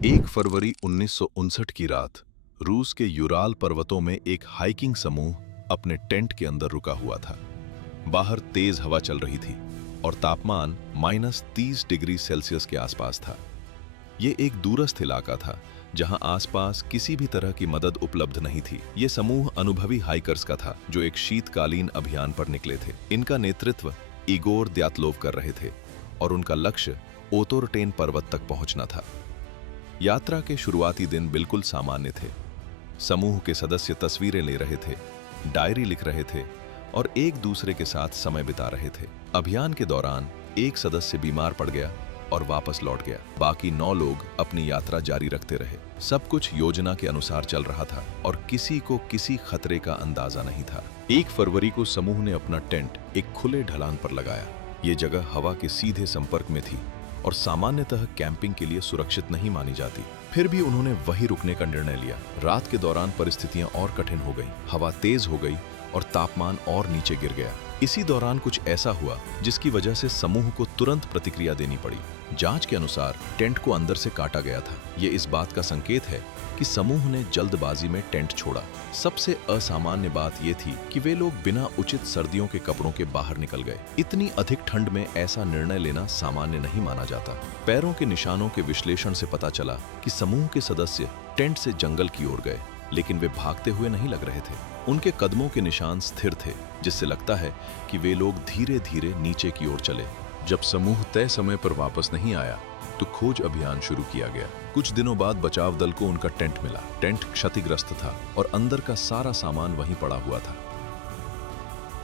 1 फरवरी 1959 की रात रूस के यूराल पर्वतों में एक हाइकिंग समूह अपने टेंट के अंदर रुका हुआ था। बाहर तेज हवा चल रही थी और तापमान -30 डिग्री सेल्सियस के आसपास था। ये एक दूरस्थ इलाका था जहां आसपास किसी भी तरह की मदद उपलब्ध नहीं थी। ये समूह अनुभवी हाइकर्स का था जो एक शीतकालीन अभियान पर निकले थे। इनका नेतृत्व इगोर द्यातलोव कर रहे थे और उनका लक्ष्य ओतोरटेन पर्वत तक पहुंचना था। यात्रा के शुरुआती दिन बिल्कुल सामान्य थे। समूह के सदस्य तस्वीरें ले रहे थे, डायरी लिख रहे थे और एक दूसरे के साथ समय बिता रहे थे। अभियान के दौरान एक सदस्य बीमार पड़ गया और वापस लौट गया। बाकी 9 लोग अपनी यात्रा जारी रखते रहे। सब कुछ योजना के अनुसार चल रहा था और किसी को किसी खतरे का अंदाजा नहीं था। 1 फरवरी को समूह ने अपना टेंट एक खुले ढलान पर लगाया। ये जगह हवा के सीधे संपर्क में थी और सामान्यतः कैंपिंग के लिए सुरक्षित नहीं मानी जाती। फिर भी उन्होंने वहीं रुकने का निर्णय लिया। रात के दौरान परिस्थितियां और कठिन हो गईं। हवा तेज हो गई और तापमान और नीचे गिर गया। इसी दौरान कुछ ऐसा हुआ जिसकी वजह से समूह को तुरंत प्रतिक्रिया देनी पड़ी। जांच के अनुसार टेंट को अंदर से काटा गया था। ये इस बात का संकेत है कि समूह ने जल्दबाजी में टेंट छोड़ा। सबसे असामान्य बात यह थी कि वे लोग बिना उचित सर्दियों के कपड़ों के बाहर निकल गए। इतनी अधिक ठंड में ऐसा निर्णय लेना सामान्य नहीं माना जाता। पैरों के निशानों के विश्लेषण से पता चला कि समूह के सदस्य टेंट से जंगल की ओर गए, लेकिन वे भागते हुए नहीं लग रहे थे। उनके कदमों के निशान स्थिर थे, जिससे लगता है कि वे लोग धीरे धीरे नीचे की ओर चले। जब समूह तय समय पर वापस नहीं आया तो खोज अभियान शुरू किया गया। कुछ दिनों बाद बचाव दल को उनका टेंट मिला। टेंट क्षतिग्रस्त था और अंदर का सारा सामान वहीं पड़ा हुआ था।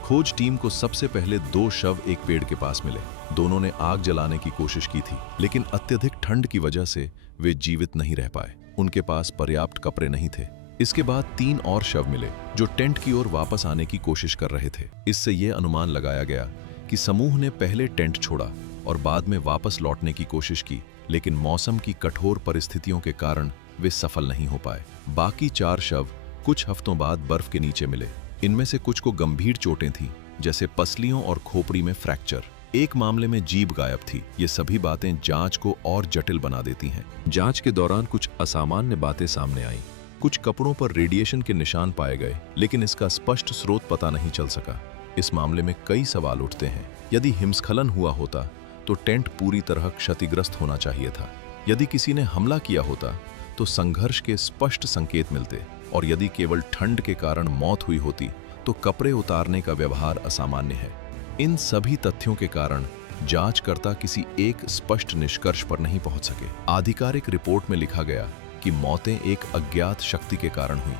खोज टीम को सबसे पहले 2 शव एक पेड़ के पास मिले। दोनों ने आग जलाने की कोशिश की थी, लेकिन अत्यधिक ठंड की वजह से वे जीवित नहीं रह पाए। उनके पास पर्याप्त कपड़े नहीं थे। इसके बाद 3 और शव मिले जो टेंट की ओर वापस आने की कोशिश कर रहे थे। इससे यह अनुमान लगाया गया कि समूह ने पहले टेंट छोड़ा और बाद में वापस लौटने की कोशिश की, लेकिन मौसम की कठोर परिस्थितियों के कारण वे सफल नहीं हो पाए। बाकी 4 शव कुछ हफ्तों बाद बर्फ के नीचे मिले। इनमें से कुछ को गंभीर चोटें थीं, जैसे पसलियों और खोपड़ी में फ्रैक्चर। एक मामले में जीभ गायब थी। ये सभी बातें जांच को और जटिल बना देती हैं। जांच के दौरान कुछ असामान्य बातें सामने आईं। कुछ कपड़ों पर रेडिएशन के निशान पाए गए, लेकिन इसका स्पष्ट स्रोत पता नहीं चल सका। इस मामले में कई सवाल उठते हैं। यदि हिमस्खलन हुआ होता तो टेंट पूरी तरह क्षतिग्रस्त होना चाहिए था। यदि किसी ने हमला किया होता तो संघर्ष के स्पष्ट संकेत मिलते, और यदि केवल ठंड के कारण मौत हुई होती तो कपड़े उतारने का व्यवहार असामान्य है। इन सभी तथ्यों के कारण जांचकर्ता किसी एक स्पष्ट निष्कर्ष पर नहीं पहुंच सके। आधिकारिक रिपोर्ट में लिखा गया कि मौतें एक अज्ञात शक्ति के कारण हुई।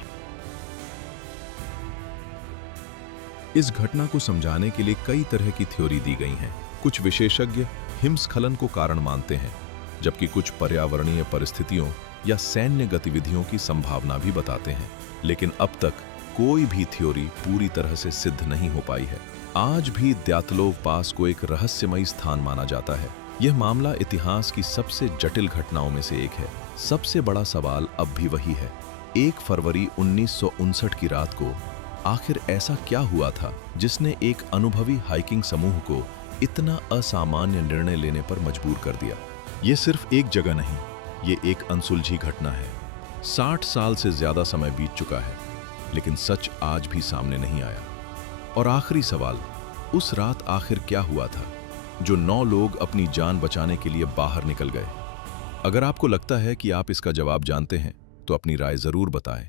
इस घटना को समझाने के लिए कई तरह की थ्योरी दी गई हैं। कुछ विशेषज्ञ हिमस्खलन को कारण मानते हैं, जबकि कुछ पर्यावरणीय परिस्थितियों या सैन्य गतिविधियों की संभावना भी बताते हैं। लेकिन अब तक कोई भी थ्योरी पूरी तरह से सिद्ध नहीं हो पाई है। आज भी द्यातलोव पास को एक रहस्यमयी स्थान माना जाता है। यह मामला इतिहास की सबसे जटिल घटनाओं में से एक है। सबसे बड़ा सवाल अब भी वही है, 1 फरवरी 1959 की रात को आखिर ऐसा क्या हुआ था जिसने एक अनुभवी हाइकिंग समूह को इतना असामान्य निर्णय लेने पर मजबूर कर दिया। ये सिर्फ एक जगह नहीं, ये एक अनसुलझी घटना है। 60 साल से ज्यादा समय बीत चुका है, लेकिन सच आज भी सामने नहीं आया। और आखिरी सवाल, उस रात आखिर क्या हुआ था जो 9 लोग अपनी जान बचाने के लिए बाहर निकल गए? अगर आपको लगता है कि आप इसका जवाब जानते हैं तो अपनी राय जरूर बताएं।